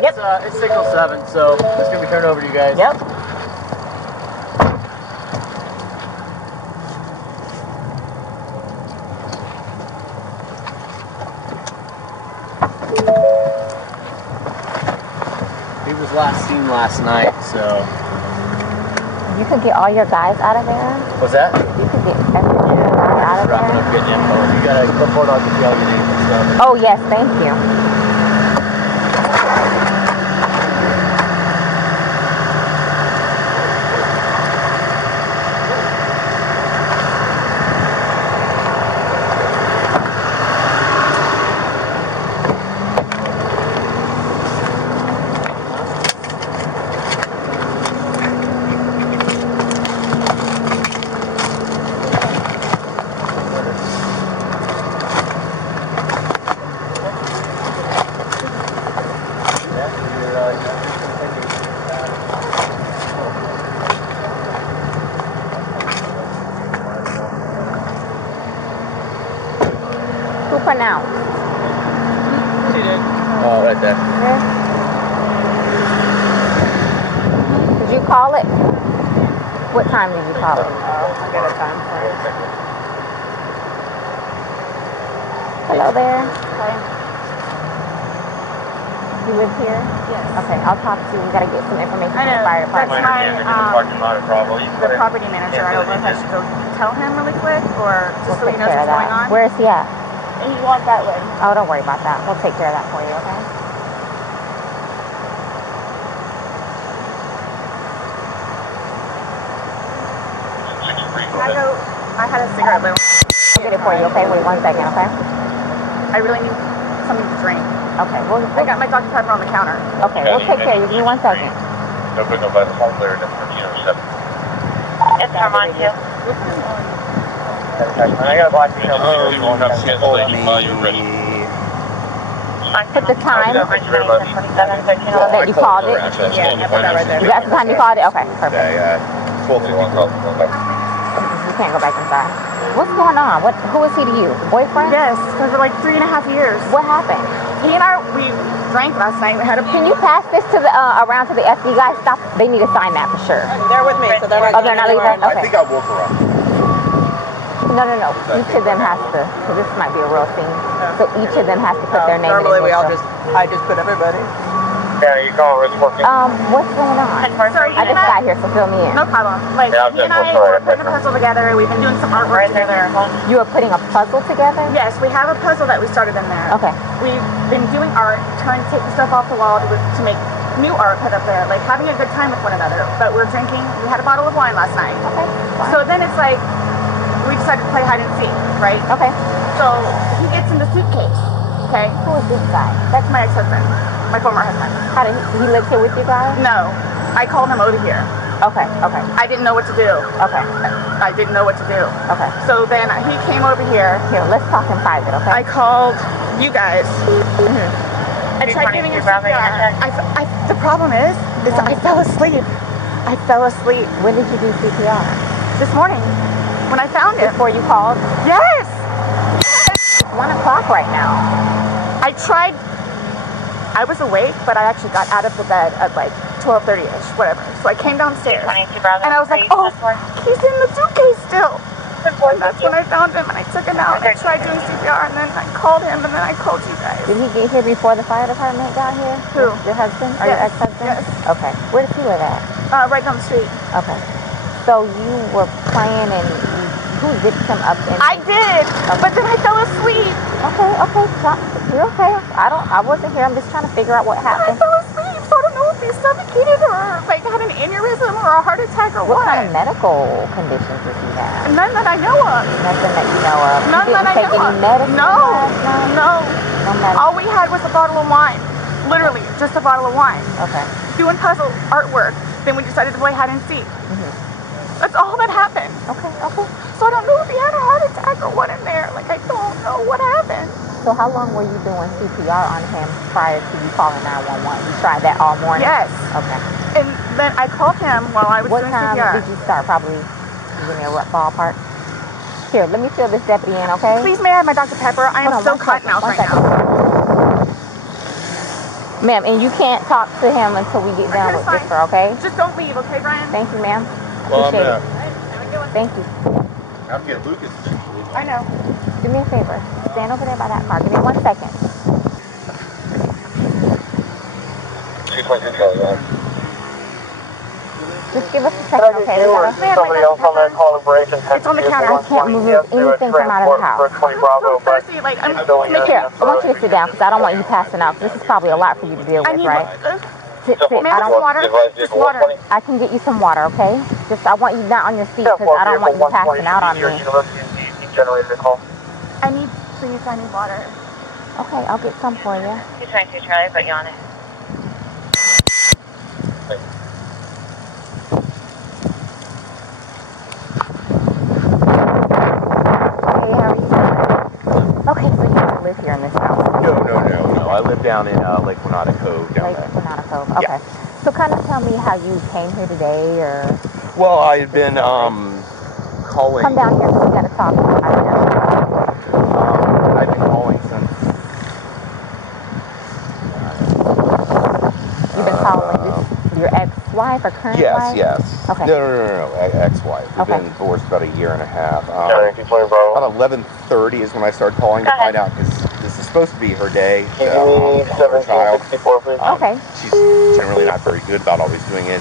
It's 6 till 7, so it's gonna be turned over to you guys. Yep. He was last seen last night, so. You could get all your guys out of there. What's that? You could get everything out of there. Wrapping up getting info. You gotta report on to see all your names and stuff. Oh yes, thank you. Who pronounced? She did. Oh, right there. Okay. Did you call it? What time did you call it? I got a time for it. Hello there. Hi. You live here? Yes. Okay, I'll talk to you. We gotta get some information I from the know. fire That's department. the property manager. I don't know if I should go tell him really quick or just so he We'll take knows care of what's going that. on. Where is he at? And you want that way. Oh, don't worry about that. We'll take care of that for you, okay? Can I go? I had a cigarette lit. I'll get it for you, okay? Wait 1 second, okay? I really need something to drink. Okay, I got my Dr. Pepper on the counter. okay, we'll take care of you. Give me 1 second. No good, no bad. Home clear at 1307. It's Armand too. I got a black detail. You won't have to cancel that. You buy your ready. Put the time Thank you very much. that you called it. Yeah, I put that right there. That's the time you called it? Okay, perfect. Yeah, 12:51. You can't go back inside. What's going on? Who is he to you? Boyfriend? Yes, for like 3.5 years. What happened? He and I, we drank last night. We had a. Can you pass this to the around to the FD guys? Stop. They need to sign that for sure. They're with me, so they're not. Oh, they're not leaving? I Okay. think I woke her up. No. Each of them has to, because this might be a real thing. So each of them has to put their name in. Normally I just put everybody. Yeah, you call it working. What's going on? So I just got here, so fill me in. No problem. Like, Yeah, he and I were putting a puzzle together. We've been doing some artwork together. You are putting a puzzle together? Yes, we have a puzzle that we started in there. Okay. We've been doing art, trying to take the stuff off the wall to make new art put up there, like having a good time with one another. But we're drinking. We had a bottle of wine last night. Okay. Fine. So then it's like, we decided to play hide and seek, right? Okay. So he gets in the suitcase, okay? Who is this guy? That's my ex-husband, my former husband. How did he live here with you guys? No, I called him over here. Okay. I didn't know what to do. Okay. I didn't know what to do. Okay. So then he came over here. Here, let's talk in private, okay? I called you guys. I tried giving him CPR. The problem is I fell asleep. When did you do CPR? This morning when I found him. Before you called? Yes. It's 1 o'clock right now. I tried. I was awake, but I actually got out of the bed at like 12:30ish, whatever. So I came downstairs, and I was like, oh, he's in the suitcase still. And that's when I found him, and I took him out. I tried doing CPR, and then I called him, and then I called you guys. Did he get here before the fire department got here? Who? Your husband or your Yes. ex-husband? Yes. Okay. Where does he live at? Right down the street. Okay. So you were playing and who zipped him up in? I did, but then I fell asleep. Okay. You're okay. I wasn't here. I'm just trying to figure out what I happened. fell asleep, so I don't know if he suffocated or like had an aneurysm or a heart attack or What what. kind of medical conditions does he have? None that I know of. Nothing that you know of. None You that didn't I take know any of. medicine No, last night? no. No medicine. All we had was a bottle of wine. Literally, just a bottle of wine. Okay. Doing puzzle artwork. Then we decided to play hide and seek. That's all that happened. Okay. So I don't know if he had a heart attack or what in there. Like, I don't know what happened. So how long were you doing CPR on him prior to you calling 911? You tried that all morning? Yes. Okay. And then I called him while I was What doing time CPR. did you start? Probably, give me a rough ballpark. Here, let me fill this deputy in, okay? Please may I have my Dr. Pepper? I am Hold on, so one cut second, mouth one right second. now. Ma'am, and you can't talk to him until we get done with this, sir, okay? Just don't leave, okay, Brian? Thank you, ma'am. Well, I'm Appreciate it. Thank you. I'm getting Lucas. I know. Do me a favor. Stand over there by that car. Give me 1 second. 222 Charlie, yeah. Just give us a second, okay? We gotta- Somebody else on that call operation. It's on the counter. I can't move anything from out of the house. Bravo, but Thirsty, like, I'm Here, I want you to sit down because I don't want you passing out. This is probably a lot for you to deal I with, need right? Sit. I Ma'am, don't. water. Just water. I can get you some water, okay? Just I want you not on your seat because I don't want you passing out on me. Generated a call. I need water. Okay, I'll get some for you. 222 Charlie, put you on it. Hey, how are you? Okay, so you don't live here in this house. No. I live down in Lake Renata Cove down Lake there. Renata Cove. Okay. Yeah. So kind of tell me how you came here today, or Well, I had been calling. come down here because we got to talk. I've been calling since. You've been calling your ex-wife or current wife? Yes. Okay. No. Ex-wife. We've Okay. been divorced about a year and a half. Charlie, 220 Bravo. About 11:30 is when I started calling to find out because this is supposed to be her day. Give me Her child. 1764, please. Okay. She's generally not very good about always doing it.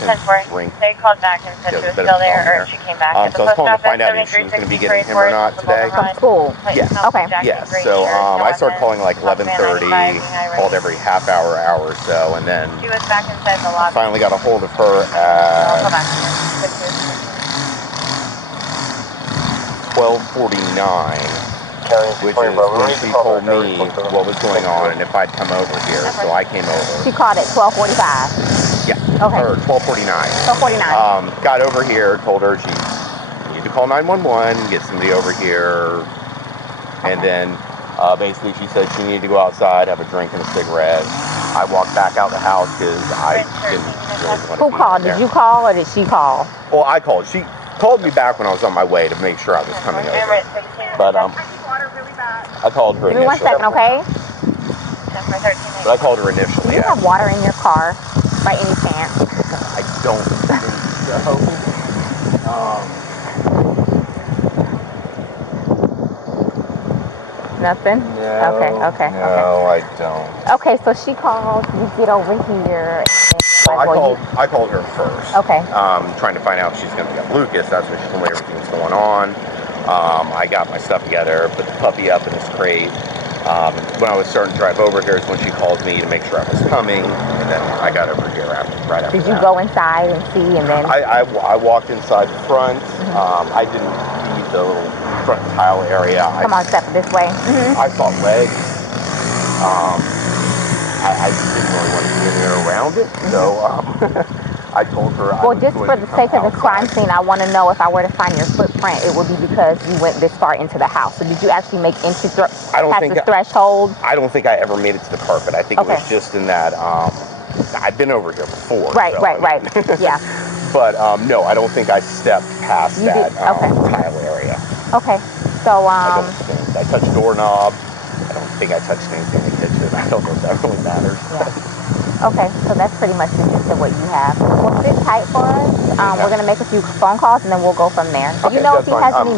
She tends to 10-4. drink. They called back and said Yeah, she was better still call there, there. or she came back. At the So I was post calling to office, find out if she was going to be getting him or not today. From school. Yes. Okay. Yes. So I started calling like 11:30, called every half hour or so, and then She was back inside the lobby. finally got a hold of her I'll at call back to her. 12:49, which is when she told me what was going on and if I'd come over here. So I came over. She called at 12:45. Yeah. Okay. Or 12:49. 12:49. Got over here, told her she needed to call 911, get somebody over here, and then basically she said she needed to go outside, have a drink and a cigarette. I walked back out the house because I didn't really want to Who be called? there. Did you call or did she call? Well, I called. She called me back when I was on my way to make sure I was coming over. But I need water really bad. I called her Give me 1 initially. second, okay? But I called her Do initially. you have water in your car by any chance? I don't think so. Nothing? No. Okay. No, I don't. Okay, so she called, you get over here. Well, I called her first. Okay. Trying to find out if she's going to get Lucas. That's when she told me everything was going on. I got my stuff together, put the puppy up in his crate. When I was starting to drive over here is when she called me to make sure I was coming, and then I got over here right after Did you that. go inside and see, and then? I walked inside the front. I didn't see the little front tile area. Come on, step this way. I saw legs. I just didn't really want to be in there around it, so I told her. Well, just for the sake of the crime scene, I want to know if I were to find your footprint, it would be because you went this far into the house. So did you actually make entry past the threshold? I don't think I ever made it to the carpet. I think it was just in that. I've been over here before. Right. Yeah. But no, I don't think I stepped past that tile area. Okay. So I don't think I touched doorknob. I don't think I touched anything in the kitchen. I don't know if that really matters. Yeah. Okay, so that's pretty much the gist of what you have. Well, sit tight for us. We're going to make a few phone calls, and then we'll go from there. Do you know if he has any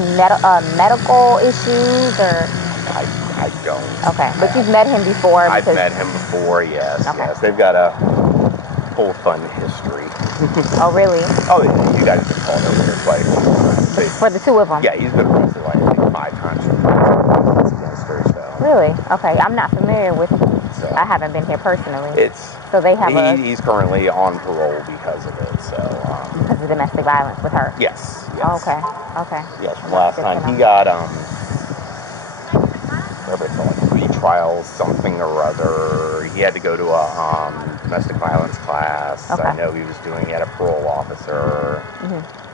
medical issues, or? I don't. Okay, but you've met him before? I've met him before, yes. Okay. Yes. They've got a whole fun history. Oh, really? Oh, yeah. You guys have called over here twice. For the two of them? Yeah, he's been arrested like 5 times for gangsters, so. Really? Okay, I'm not familiar with. I haven't been here personally. So they have he's currently on parole because of it. So because of domestic violence with her. Yes. Oh, okay. Yes. From last time he got whatever it's called, like retrial something or other. He had to go to a domestic violence class. Okay. I know he was doing it at a parole officer.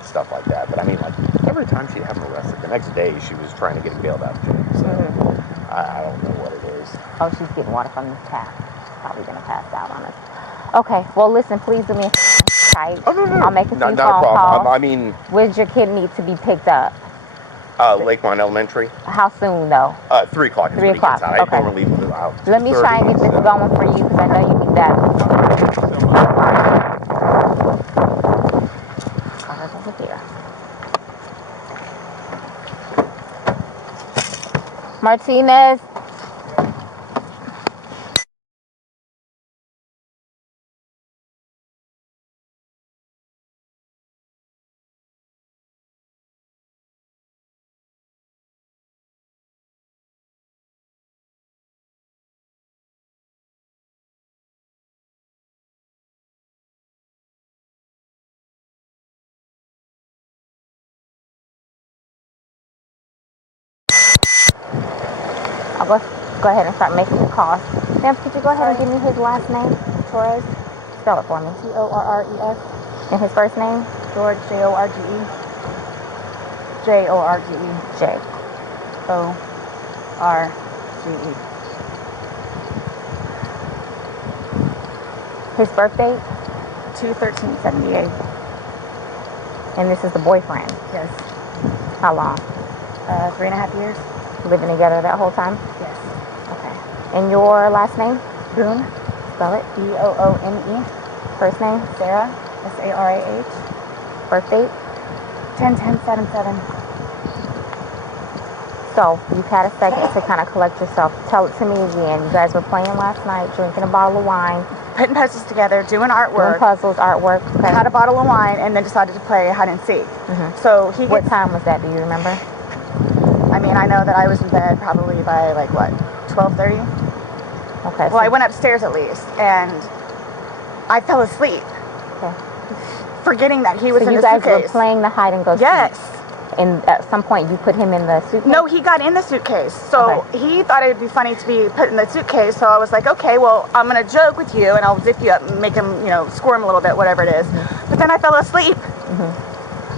Stuff like that. But I mean, like every time she'd have him arrested, the next day she was trying to get him bailed out of jail. So I don't know what it is. Oh, she's getting water from the tap. Probably gonna pass out on us. Okay. Well, listen. Please do me a favor. Tight. Oh no. I'll make a few phone not a problem. calls. I mean, where's your kid need to be picked up? Lakeline Elementary. How soon though? 3 o'clock is 3 when he gets o'clock, out. okay. I normally leave out. Let me try and get this going for you because I know you need that. Car's over here. Martinez. I'll go ahead and start making the calls. Ma'am, could you go ahead and give me his last name? Torres? Spell it for me. Torres. And his first name? George, Jorge. Jorge. J. O-R-G-E. His birth date? 2/13/78. And this is the boyfriend. Yes. How long? 3.5 years. Living together that whole time? Yes. Okay. And your last name? Boone. Spell it. B-O-O-N-E. First name? Sarah. S-A-R-A-H. Birth date? 10/10/77. So, you've had a second to kind of collect yourself. Tell it to me again. You guys were playing last night, drinking a bottle of wine, Putting puzzles together, doing doing artwork. puzzles, artwork. Okay. Had a bottle of wine and then decided to play hide and seek. So he What gets, time was that? Do you remember? I mean, I know that I was in bed probably by like what, 12:30? Okay. Well, I went upstairs at least and I fell asleep. Okay. Forgetting that he was So in you the guys suitcase. were playing the hide and go seek. Yes. And at some point you put him in the suitcase? No, he got in the suitcase. So he thought it would be funny to be put in the suitcase. So I was like, okay, well, I'm going to joke with you and I'll zip you up and make him, squirm a little bit, whatever it is. But then I fell asleep.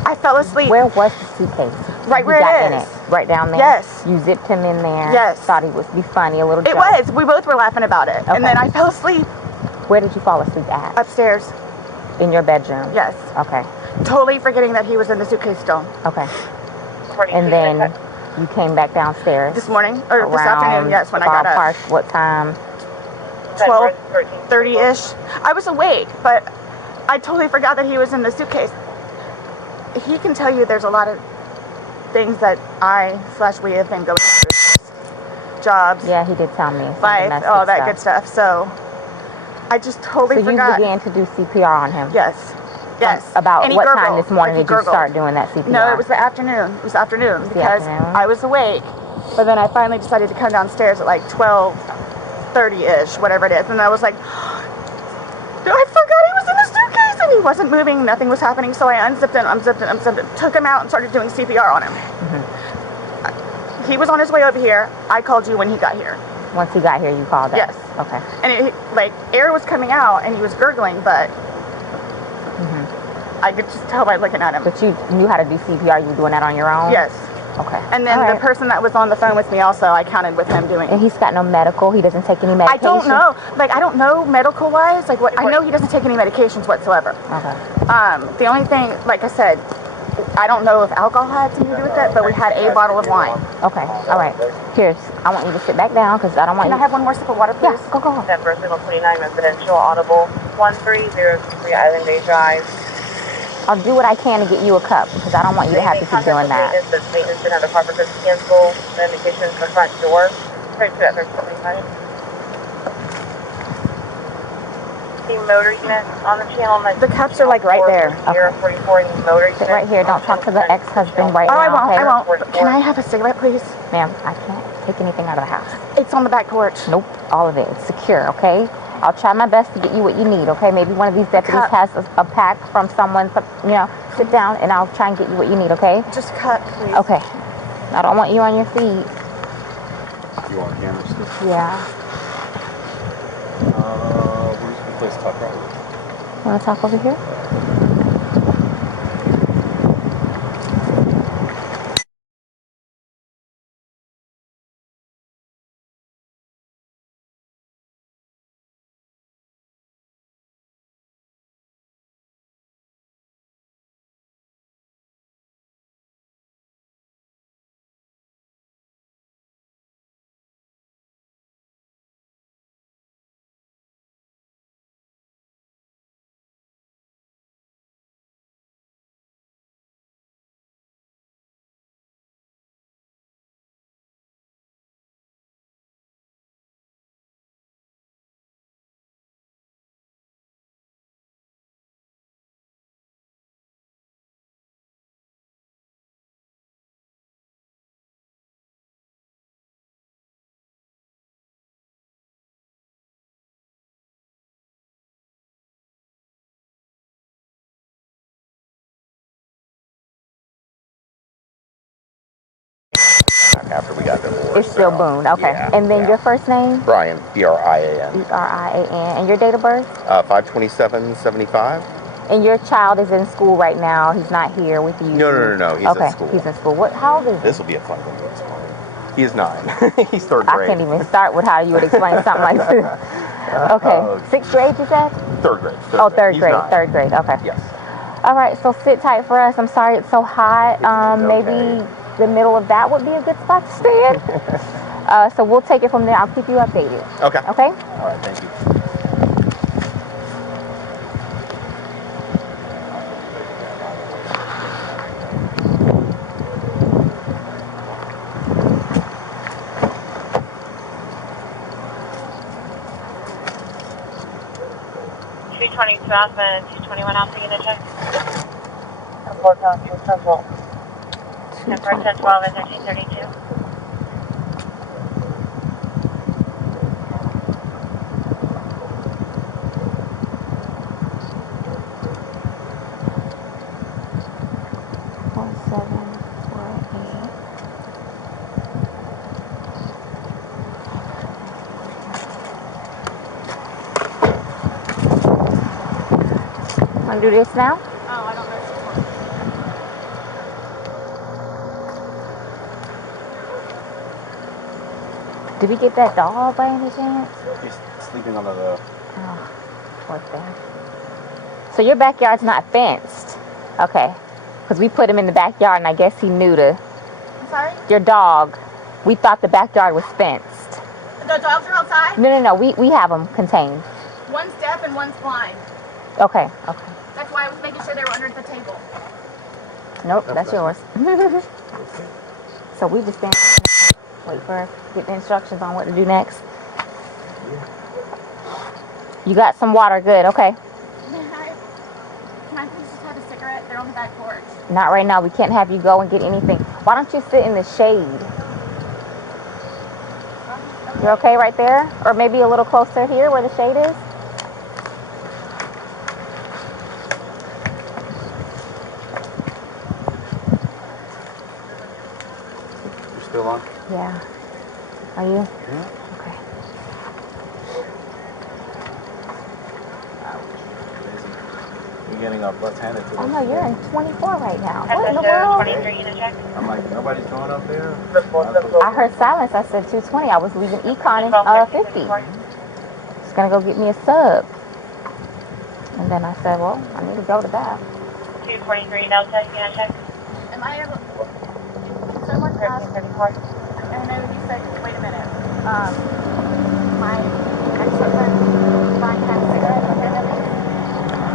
I fell asleep. Where was the suitcase? Right You where got it in is. it, right down there? Yes. You zipped him in there? Yes. Thought he would be funny, a little joke? It was. We both were laughing about it. Okay. And then I fell asleep Where did you fall asleep at? upstairs. In your bedroom? Yes. Okay. Totally forgetting that he was in the suitcase still. Okay. And then you came back downstairs? This morning, or this around afternoon, yes, when I got up. ballpark, what time? 12:30-ish. I was awake, but I totally forgot that he was in the suitcase. He can tell you there's a lot of things that we have been going through. Jobs, Yeah, he did tell me. some life, domestic all that stuff. good stuff. So I just totally So you forgot. began to do CPR on him? Yes. Yes. About And he what time gurgled, this morning like he did you gurgled. start doing that CPR? No, it was the afternoon. It was afternoon because afternoon? I was awake. But then I finally decided to come downstairs at like 12:30-ish, whatever it is. And I was like, I forgot he was in the suitcase and he wasn't moving. Nothing was happening. So I unzipped him, took him out and started doing CPR on him. He was on his way over here. I called you when he got here. Once he got here, you called us? Yes. Okay. And air was coming out and he was gurgling, but I could just tell by looking at him. But you knew how to do CPR? You were doing that on your own? Yes. Okay. And then the person that was on the phone with me also, I counted with him doing. And he's got no medical? He doesn't take any medication? I don't know. I don't know medical-wise. I know he doesn't take any medications whatsoever. Okay. The only thing, like I said, I don't know if alcohol had to do with it, but we had a bottle of wine. Okay. All right. Here, I want you to sit back down because I don't want Can you... I have one more sip of water, please? Yeah, go. Denver, Signal 29, residential, audible, 1303 Island Bay Drive. I'll do what I can to get you a cup because I don't want you to have to keep doing that. Maintenance didn't have the proper code to cancel. The indication is the front door. Straight to that 1325. The motor unit on the channel. The cups are like right there. 044 motor unit. Sit right here. Don't talk to the ex-husband right Oh, now, I won't. okay? I won't. Can I have a cigarette, please? Ma'am, I can't take anything out of the house. It's on the back porch. Nope, all of it. It's secure, okay? I'll try my best to get you what you need, okay? Maybe one of these deputies has a pack from someone, sit down and I'll try and get you what you need, okay? Just cut, please. Okay. I don't want you on your feet. You want cameras? Yeah. Where's the place to talk about? Want to talk over here? after we got divorced. It's still so, Boone. Okay. Yeah, And then yeah. your first name? Brian, Brian. Brian. And your date of birth? 5/27/75. And your child is in school right now. He's not here with you. No. He's in school. He's in school. How old is he? This will be a fun one to explain. He is 9. He's third grade. I can't even start with how you would explain something like this. Okay. 6th grade, you said? Third grade. Third grade. 9. Third grade. Okay. Yes. All right. So sit tight for us. I'm sorry it's so hot. It's maybe okay. the middle of that would be a good spot to stay in. So we'll take it from there. I'll keep you updated. Okay. Okay? All right. Thank you. South and 221 Alpha unit check. 4 pound 2 Central. 1012 and 1332. Want to do this now? Oh, I don't know. Did we get that dog by any chance? He's sleeping on the roof. Oh, poor thing. So your backyard's not fenced? Okay. Because we put him in the backyard and I guess he knew to. I'm sorry? Your dog. We thought the backyard was fenced. The dogs are outside? No. We have them contained. One's deaf and one's blind. Okay. That's why I was making sure they were under the table. Nope, that's yours. So we just been wait for get the instructions on what to do next. You got some water, good, okay. Can I please just have a cigarette? They're on the back porch. Not right now, we can't have you go and get anything. Why don't you sit in the shade? You're okay right there? Or maybe a little closer here where the shade is? You're still on? Yeah. Are you? Yeah. Okay. You're getting up left-handed today. Oh no, you're in 24 right now. What in the world? 23 unit check. I'm like, nobody's going up there? I heard silence. I said 220. I was leaving Econ in 50. Just gonna go get me a sub. And then I said, well, I need to go to that. 243 Delta unit check. Am I able? Someone asked. 1334. I know you said, wait a minute. My ex-husband buying that cigarette apparently.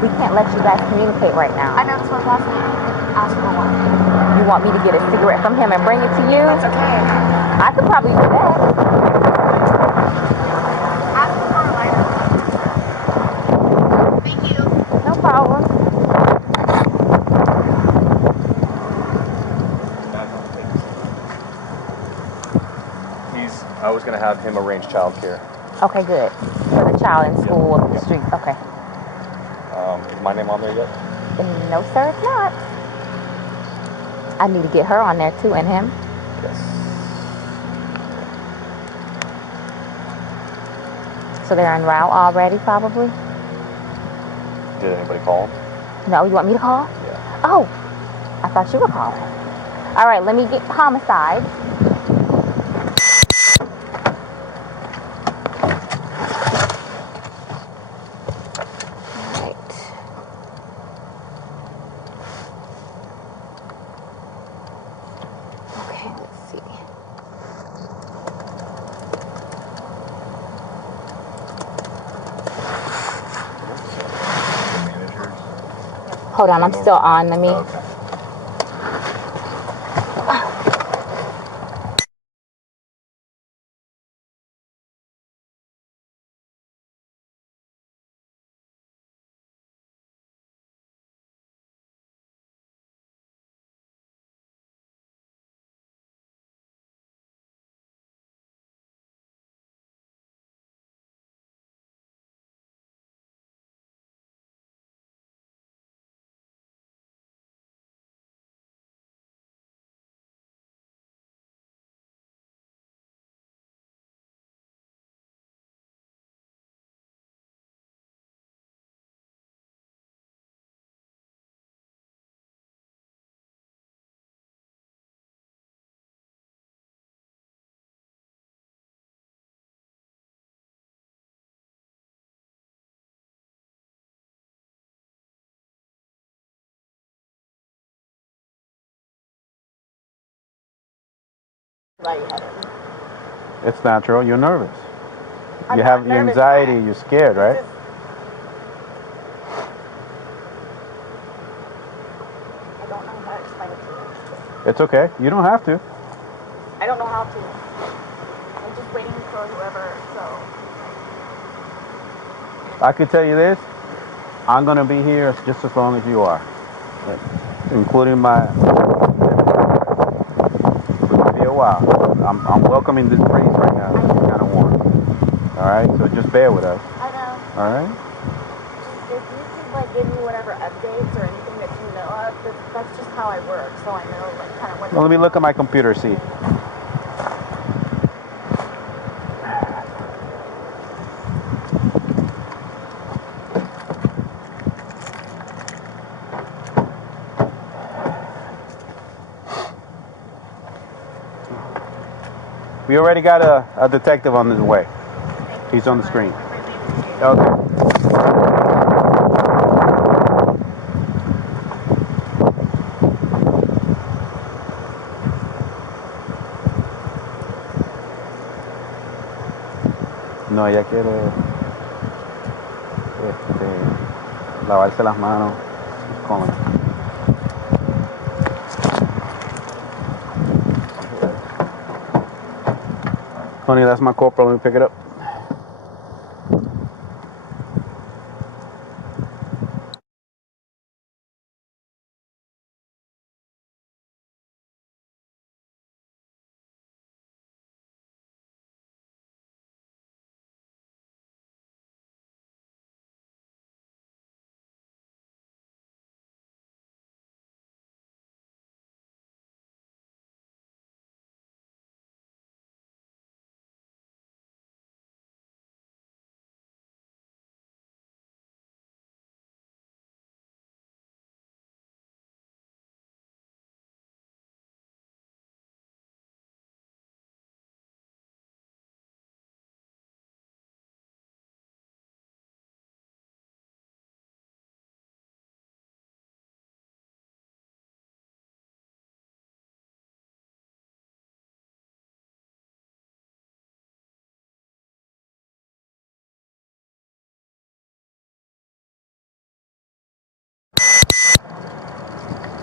We can't let you guys communicate right I now. know this was last week. Ask for one. You want me to get a cigarette from him and bring it to you? That's okay. I could probably do that. Ask for a lighter. Thank you. No problem. I was going to have him arrange childcare. Okay, good. For the child in school up the street. Okay. Is my name on there yet? No, sir, it's not. I need to get her on there too, and him. Yes. So they're en route already, probably? Did anybody call him? No, you want me to call? Yeah. Oh, I thought you were calling. All right, let me get homicide. All right. Okay, let's see. Hold on, I'm still on. Let me. Okay. lightheaded. It's natural. You're nervous. I'm You not have your nervous, anxiety. Brian. You're scared, right? This is- I don't know how to explain it to you. It's okay. You don't have to. I don't know how to. I'm just waiting for whoever, so. I could tell you this. I'm going to be here just as long as you are. Including my... It's going to be a while. I'm welcoming this breeze right now. It's kind of warm. All right? So just bear with us. I know. All right? If you could, like, give me whatever updates or anything that you know of, that's just how I work, so I know, like, kind of what... Well, let me look at my computer, see. We already got a detective on his way. He's on the screen. Okay. No, ella quiere lavarse las manos con... Honey, that's my corporal. Let me pick it up.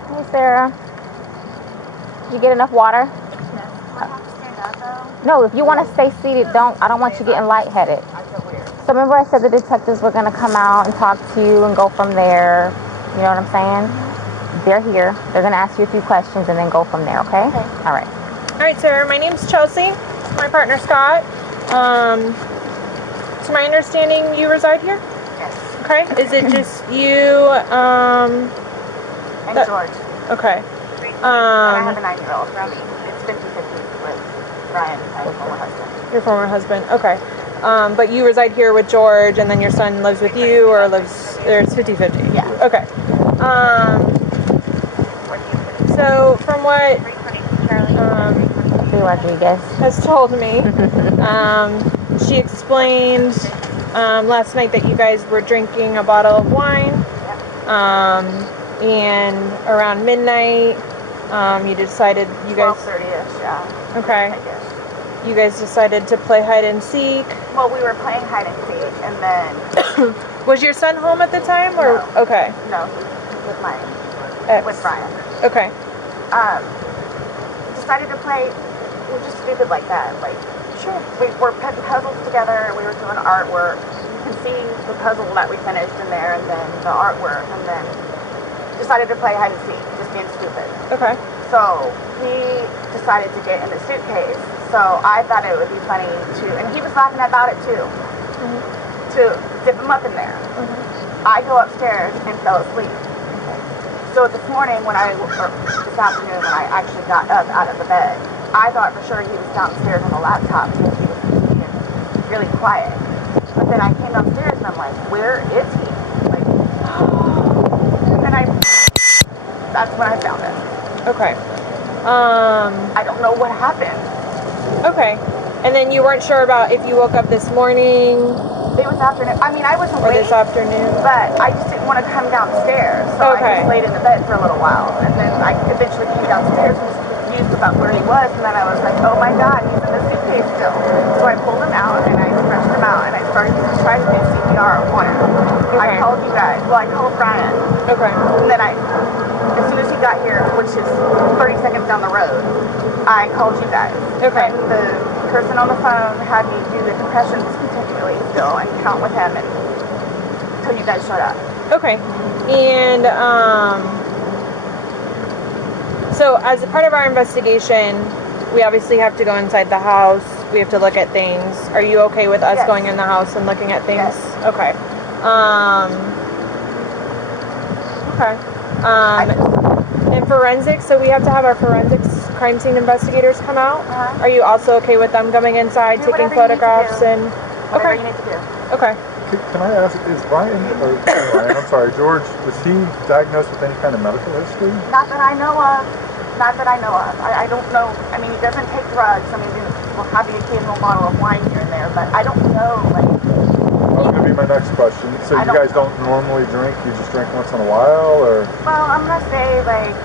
Hey, Sarah. Did you get enough water? Do I have to stand up, though? No, if you want to stay seated, I don't want you getting lightheaded. I feel weird. So remember I said the detectives were going to come out and talk to you and go from there. You know what I'm saying? They're here. They're going to ask you a few questions and then go from there, okay? Okay. All right. All right, Sarah, my name's Chelsea. My partner, Scott. To my understanding, you reside here? Yes. Okay. Is it just you, And George. okay. And I have a 9-year-old. So it's 50-50 with Brian, my former husband. Your former husband. Okay. But you reside here with George, and then your son lives with you, or lives there? It's 50-50. Yeah. Okay. So from what 322 Charlie. See Rodriguez. has told me, she explained last night that you guys were drinking a bottle of wine, and around midnight, you decided you guys. 12:30ish, yeah. Okay. I guess. You guys decided to play hide and seek. Well, we were playing hide and seek, and then Was your son home at the time, or No. okay? no, with my Ex. with Brian. Okay. Decided to play. We're just stupid like that. Like, sure, we were putting puzzles together. We were doing artwork. You can see the puzzle that we finished in there, and then the artwork, and then decided to play hide and seek, just being stupid. Okay. So he decided to get in the suitcase. So I thought it would be funny to, and he was laughing about it too, to dip him up in there. I go upstairs and fell asleep. So this morning or this afternoon when I actually got up out of the bed, I thought for sure he was downstairs on the laptop because he was being really quiet. But then I came downstairs and I'm like, where is he? Like, and then that's when I found him. Okay. I don't know what happened. Okay. And then you weren't sure about if you woke up this morning It was afternoon. I mean, I was or awake, this afternoon. but I just didn't want to come downstairs. So I Okay. just laid in the bed for a little while. And then I eventually came downstairs and was confused about where he was, and then I was like, oh my god, he's in the suitcase still. So I pulled him out, and I stretched him out, and I started to try to do CPR on him. I called you guys. Well, I called Brian. Okay. And then as soon as he got here, which is 30 seconds down the road, I called you guys. Okay. And the person on the phone had me do the compressions continually still and count with him until you guys showed up. Okay. And so as a part of our investigation, we obviously have to go inside the house. We have to look at things. Are you okay with us Yes. going in the house and looking at things? Yes. Okay. Okay. And forensics, so we have to have our forensics crime scene investigators come out. Uh-huh. Are you also okay with them coming inside, Do taking whatever you need to photographs do. and Whatever okay. you need to do. Okay. Can I ask, is Brian, I'm sorry, George, was he diagnosed with any kind of medical history? Not that I know of. Not that I know of. I don't know. I mean, he doesn't take drugs. I mean, we'll have the occasional bottle of wine here and there, but I don't know, like... That was going to be my next question. So you guys don't normally drink? You just drink once in a while, or? Well, I'm going to say, like,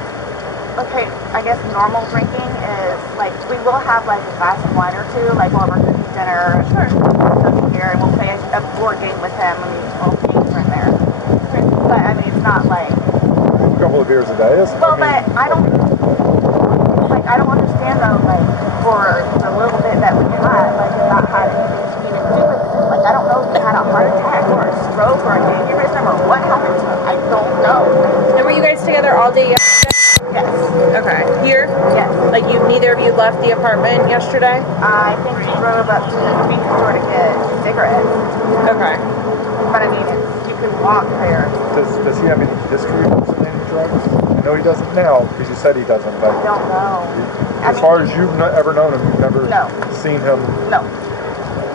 okay, I guess normal drinking is, like, we will have, like, a glass of wine or two, like, while we're cooking dinner. Sure. Cooking here, and we'll play a board game with him. I mean, little games right there. But, I mean, it's not, like... A couple of beers a day? Well, but I don't... Like, I don't understand, though, like, for the little bit that we had, like, it not had anything to even do with it. Like, I don't know if he had a heart attack or a stroke or an aneurysm or what happened to him. I don't know. And were you guys together all day yesterday? Yes. Okay. Here? Yes. Like neither of you left the apartment yesterday? I think he drove up to the convenience store to get cigarettes. Okay. But I mean, you can walk there. Does he have any history of using any drugs? I know he doesn't now, because you said he doesn't, but... I don't know. As far as you've ever known him, you've never seen him... No.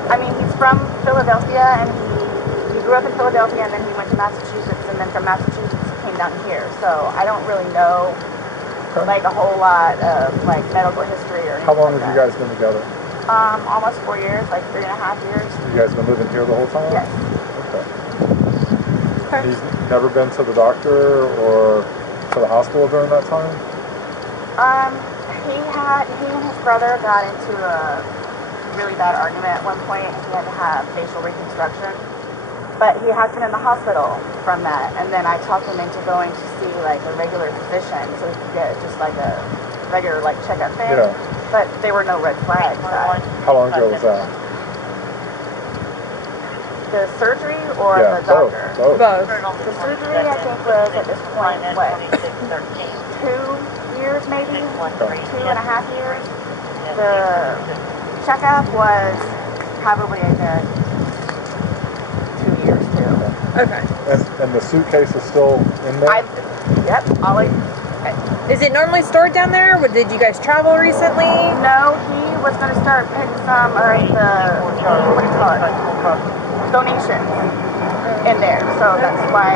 I mean, he's from Philadelphia, and he grew up in Philadelphia, and then he went to Massachusetts, and then from Massachusetts he came down here. So I don't really know, like, a whole lot of, like, medical history or anything. How long like have you guys been together? Almost 4 years, like 3.5 years. You guys been living here the whole time? Yes. Okay. He's never been to the doctor or to the hospital during that time? He and his brother got into a really bad argument at one point, and he had to have facial reconstruction. But he had been in the hospital from that, and then I talked him into going to see, like, a regular physician so he could get just, like, a regular, like, checkup thing. Yeah. But there were no red flags. How long ago was that? The surgery or Yeah, the doctor? Both. The surgery, I think, was at this point, what, 2 years maybe? 2.5 years? The checkup was probably a good 2 years too. Okay. And the suitcase is still in there? Yep, always. Is it normally stored down there? Did you guys travel recently? No, he was going to start putting some of the, what do you call it, donations in there. So that's why.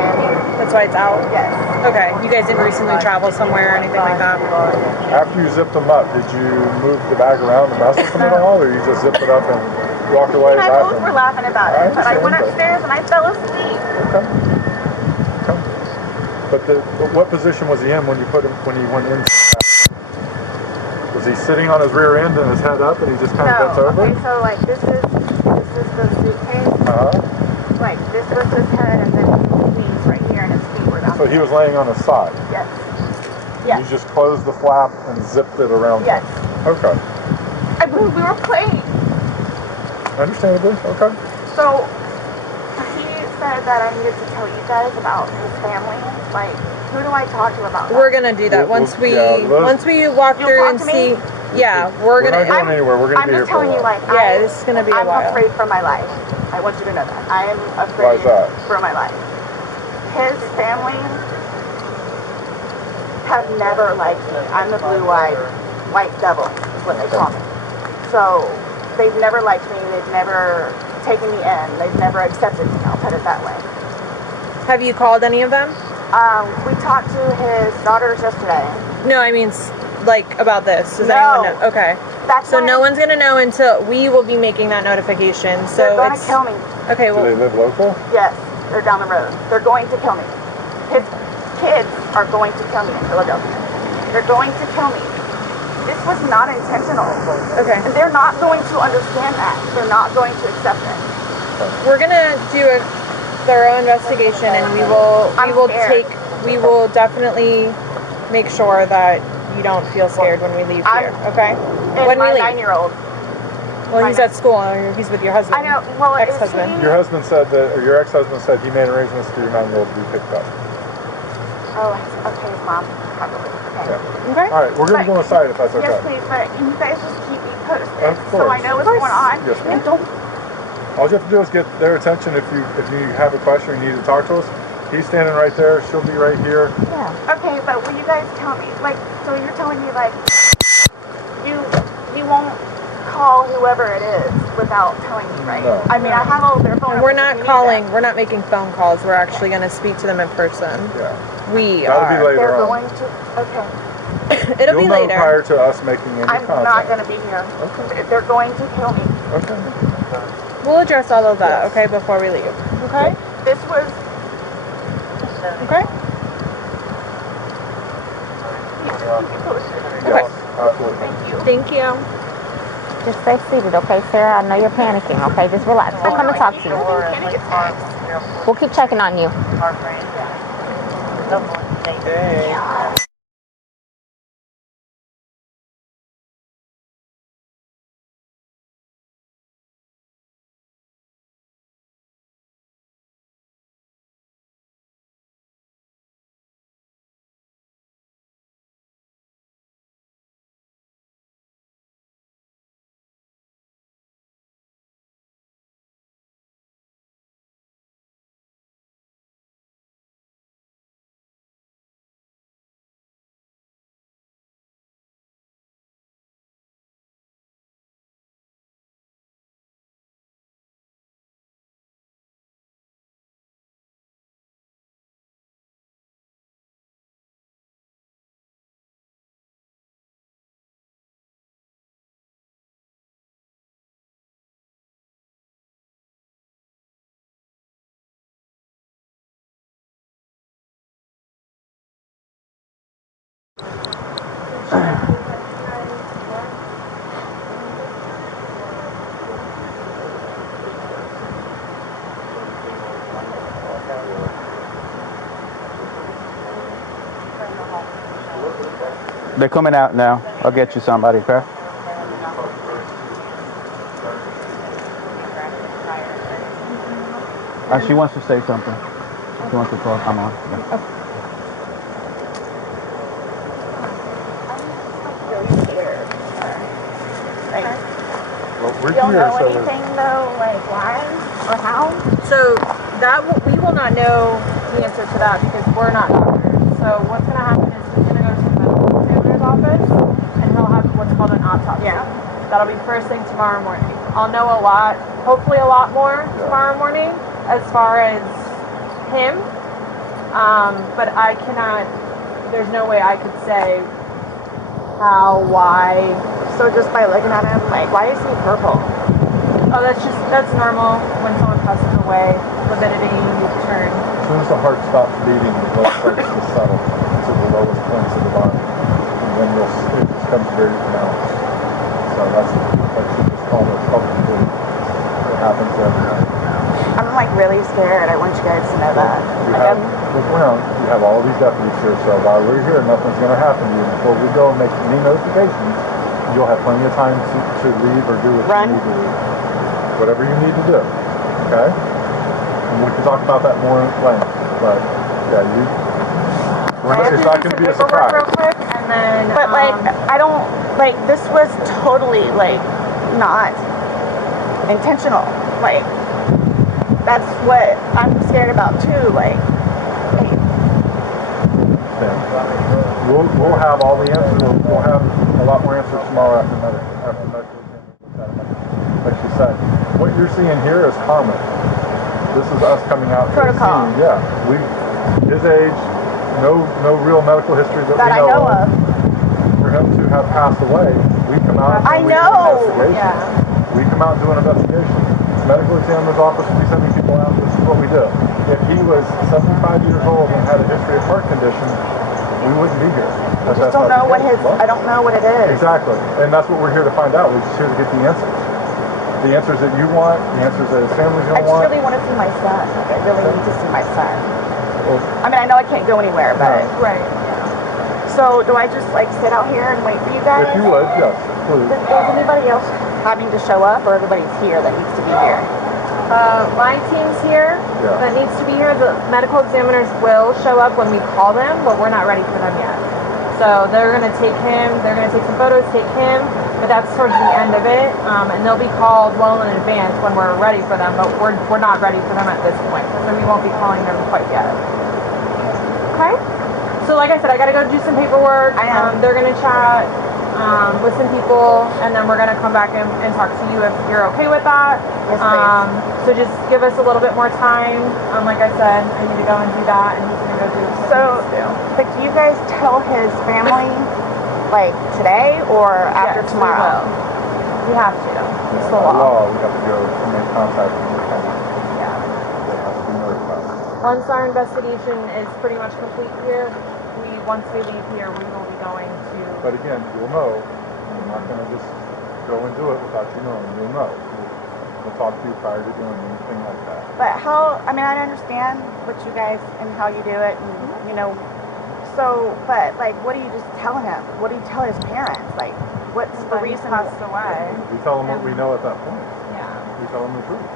That's why it's out? Yes. Okay. You guys didn't recently travel somewhere or anything like that? After you zipped them up, did you move the bag around and mess with them at all, or you just zipped it up and walked away And I both laughing? were laughing about it, but I went upstairs and I fell asleep. Okay. But what position was he in when you put him when he went in? Was he sitting on his rear end and his head up, and he just kind of bent over? Okay, so like this is the suitcase. Like this was his head, and then his knees right here, and his feet were down. So he was laying on his side. Yes. Yes. You just closed the flap and zipped it around. Yes. Okay. I believe we were playing. Understandably. Okay. So he said that I needed to tell you guys about his family. Like, who do I talk to about that? We're gonna do that once we walk You'll through talk and to me? see. Yeah, we're not gonna. going anywhere. We're gonna be here I'm just telling for a you, while. like, Yeah, this is gonna be a while. I'm afraid for my life. I want you to know that. I am Why afraid is that? for my life. His family have never liked me. I'm the blue-eyed white devil, is what they call me. So they've never liked me. They've never taken me in. They've never accepted me. I'll put it that way. Have you called any of them? We talked to his daughters yesterday. No, I mean, like, about this. Does No. anyone know? Okay. That's So why no one's gonna know until we will be making that notification. So they're going it's to kill me. okay. Do Well, they live local? Yes, they're down the road. They're going to kill me. His kids are going to kill me in Philadelphia. They're going to kill me. this was not intentional. Okay. And they're not going to understand that. They're not going to accept it. We're gonna do a thorough investigation, and we will definitely make sure that you don't feel scared when we leave here. Okay. And When we my leave. 9-year-old. Well, he's at school. He's with your husband. I know. Well, Ex-husband. Your husband said that, or your ex-husband said he made arrangements for your 9-year-old to be picked up. Oh, okay, his mom. Probably. Okay. Yeah. Okay. All right, we're going to go inside if that's okay. Yes, please, but can you guys just keep me posted Of so I course. know what's going on? Yes, ma'am. And don't. All you have to do is get their attention if you have a question or you need to talk to us. He's standing right there. She'll be right here. Yeah. Okay, but will you guys tell me, like, so you're telling me, like, you won't call whoever it is without telling me, right? No. I mean, I have all their phone And we're numbers if not you need calling. them. We're not making phone calls. We're actually going to speak to them in person. Yeah. We That'll be are. later They're on. going to. Okay. It'll You'll be know later. prior to us making any I'm contact. not going to be here. Okay. They're going to kill me. Okay. We'll address all of that, okay, before we leave. Okay? This was. Okay? Keep me posted. Yes, absolutely. Thank you. Thank you. Just stay seated, okay, Sarah? I know you're panicking, okay? Just relax. We'll come and talk to you. We'll keep checking on you. They're coming out now. I'll get you somebody, okay? She wants to say something. She wants to talk. I'm on. Yeah. Well, we're You don't here, know so anything though, like why or how? So we will not know the answer to that because we're not doctors. So what's going to happen is he's going to go to the medical examiner's office and he'll have what's called an autopsy. Yeah. That'll be first thing tomorrow morning. I'll know a lot, hopefully a lot more tomorrow morning as far as him. But I cannot, there's no way I could say how, why. So just by looking at him, like, why is he purple? Oh, that's normal when someone passes away. Lividity, turn. as soon as the heart stops beating, the blood starts to settle to the lowest points of the body. And then it just comes very pronounced. So that's just called a public bleed. It happens every night. I'm like really scared. I want you guys to know that. You have all these deputies here, so while we're here, nothing's going to happen to you. Before we go and make any notifications, you'll have plenty of time to leave or do what you need to do. Whatever you need to do, okay? And we can talk about that more in length, but yeah, it's not going to be a surprise. Real quick, and then. But like, I don't like. This was totally like not intentional. Like, that's what I'm scared about too. Like, we'll have all the answers. We'll have a lot more answers tomorrow after medical exam. Like she said, what you're seeing here is common. This is us coming out to the Protocol. scene. Yeah, his age, no real medical history that I we know of. For him to have passed away, we come out. I and we know. do an investigation. We come out and do an investigation. Medical examiner's office will be sending people out. This is what we do. If he was 75 years old and had a history of heart condition, we wouldn't be here. I just don't know what I don't know what it is. Exactly. And that's what we're here to find out. We're just here to get the answers. The answers that you want, the answers that his family's I going to just want. really want to see my son. Like, I really need to see my son. Well, I mean, I know I can't go anywhere, but... Right. So, do I just, like, sit out here and wait for you guys? if you would, yes, please. Is anybody else having to show up, or everybody's here that needs to be here? My team's here Yeah. that needs to be here. The medical examiners will show up when we call them, but we're not ready for them yet. So they're going to take him, they're going to take some photos, take him, but that's towards the end of it. And they'll be called well in advance when we're ready for them, but we're not ready for them at this point. So we won't be calling them quite yet. Okay? So like I said, I got to go do some paperwork. They're going to chat with some people, and then we're going to come back and talk to you if you're okay with that. Yes, please. So just give us a little bit more time. Like I said, I need to go and do that, and he's going to go do what he needs to do. But do you guys tell his family, like, today or after Yes, tomorrow? We have to. It's the By law. law, we have to go and make contact with the family. Yeah. They have to be notified. Once our investigation is pretty much complete here, once we leave here, we will be going to. But again, you'll know. We're not going to just go and do it without you knowing. You'll know. We'll talk to you prior to doing anything like that. But how, I mean, I understand what you guys and how you do it, and, you know, so, but, like, what do you just tell him? What do you tell his parents? Like, what's the He reason? passed away. We tell them what we know at that point. Yeah. We tell them the truth.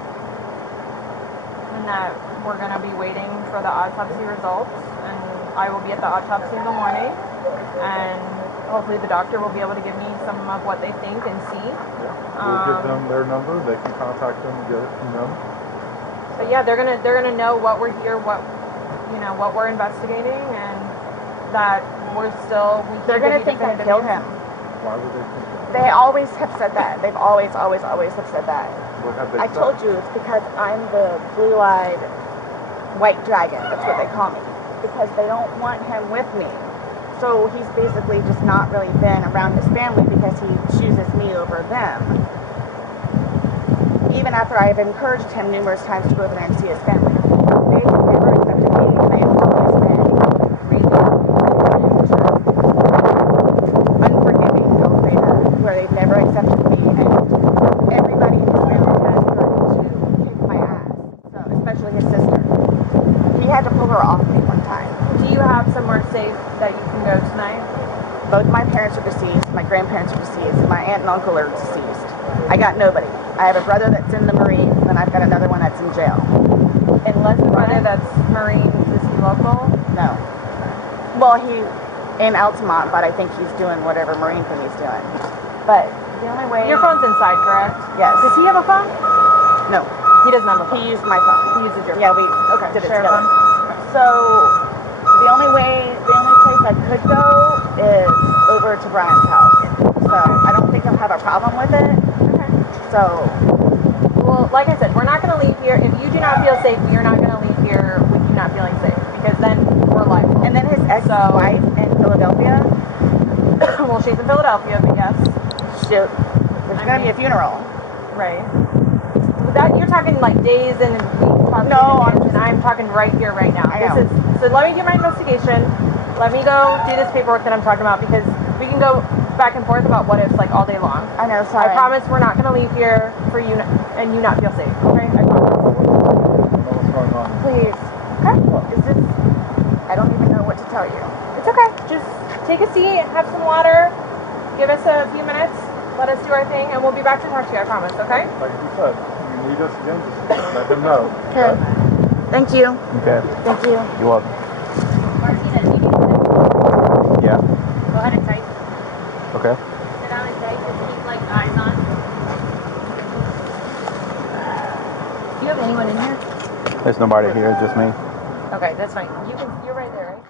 And that we're going to be waiting for the autopsy results, and I will be at the autopsy in the morning, and hopefully the doctor will be able to give me some of what they think and see. Yeah. We'll give them their number. They can contact them and get it from them. But yeah, they're gonna know what we're here, what we're investigating, and that They're gonna think I killed him. Why would they think that? They always have said that. They've always have said that. What have they I said? told you it's because I'm the blue-eyed white dragon. That's what they call me. Because they don't want him with me. So he's basically just not really been around his family because he chooses me over them. Even after I've encouraged him numerous times to go over there and see his family. They've never accepted me, and they've always been really unforgiving, I'll say that, where they've never accepted me, and everybody in his family has started to kick my ass. So, especially his sister. He had to pull her off me one time. Do you have somewhere safe that you can go tonight? Both my parents are deceased, my grandparents are deceased, my aunt and uncle are deceased. I got nobody. I have a brother that's in the Marines, and I've got another one that's in jail. Unless the brother that's Marines, is he local? No. Well, he in Altamont, but I think he's doing whatever Marine thing he's doing. But the only way... Your phone's inside, correct? Yes. Does he have a phone? No. He doesn't have a phone. He used my phone. He uses your phone. Yeah, we did it share together. phone. So, the only place I could go is over to Brian's house. So, I don't think he'll have a problem with it. Okay. So, Well, like I said, we're not going to leave here. If you do not feel safe, we are not going to leave here with you not feeling safe, because then we're liable. and then his ex-wife in Philadelphia, Well, she's in Philadelphia, but yes. there's going to be a funeral. Right. That you're talking like days and weeks. No, I'm talking right here, right now. I know. So let me do my investigation. Let me go do this paperwork that I'm talking about, because we can go back and forth about what ifs like all day long. I know, sorry. I promise we're not going to leave here for you and you not feel safe. Okay? I promise. What's going on? Please. Okay. Is this... I don't even know what to tell you. It's okay. Just take a seat, have some water, give us a few minutes, let us do our thing, and we'll be back to talk to you, I promise, okay? Like you said, if you need us again, just let them know. Okay. Thank you. Okay. Thank you. You're welcome. Martina, do you need to Yeah. go ahead and type? Okay. Sit down and type. Just keep like eyes on. Do you have anyone in here? There's nobody here, just me. Okay, that's fine. You're right there, right?